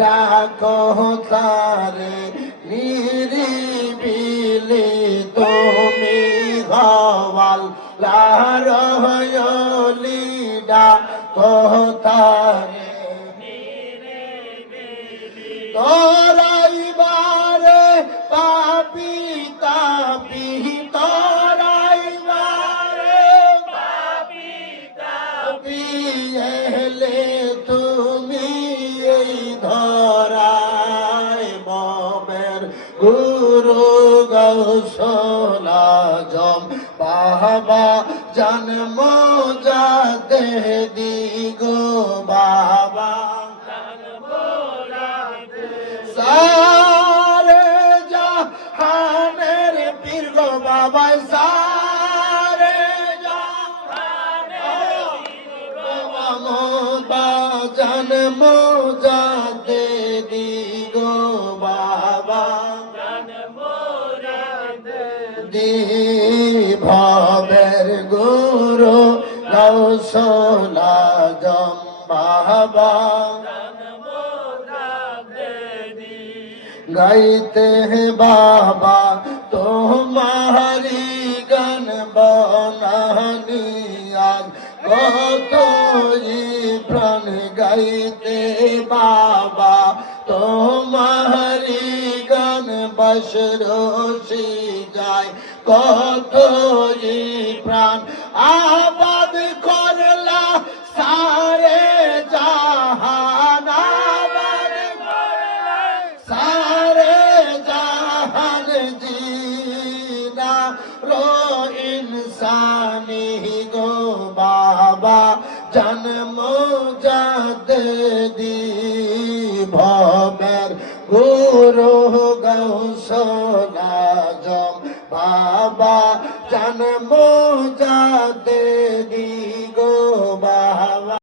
ডাকো তারে, নিরিবিলি তুমি হওয়াল লারলি ডাকো তারে তোরাইবারে পাপি তাপি তোরাইবারে পাপি তাপি এলে তুমি গুরু গৌসলা জম বাবা জন্ম যাতে দিগো বাবা সারে জাহানের পীর গো বাবা সারে মোজাতে ভবের গুরু রৌসলা জম্বাবা গাইতে বাবা, তোমারি গান বনানি আর কতই প্রাণ গাইতে বাবা তো বসরসি যায় কত প্রাণ আবাদ করলা সারে জাহান সারে জাহান জিনা রো ইনসানি গো বাবা, জন্ম যাতে দি ভবের গুরু গৌসনাজম বাবা জন্ম যা দেদী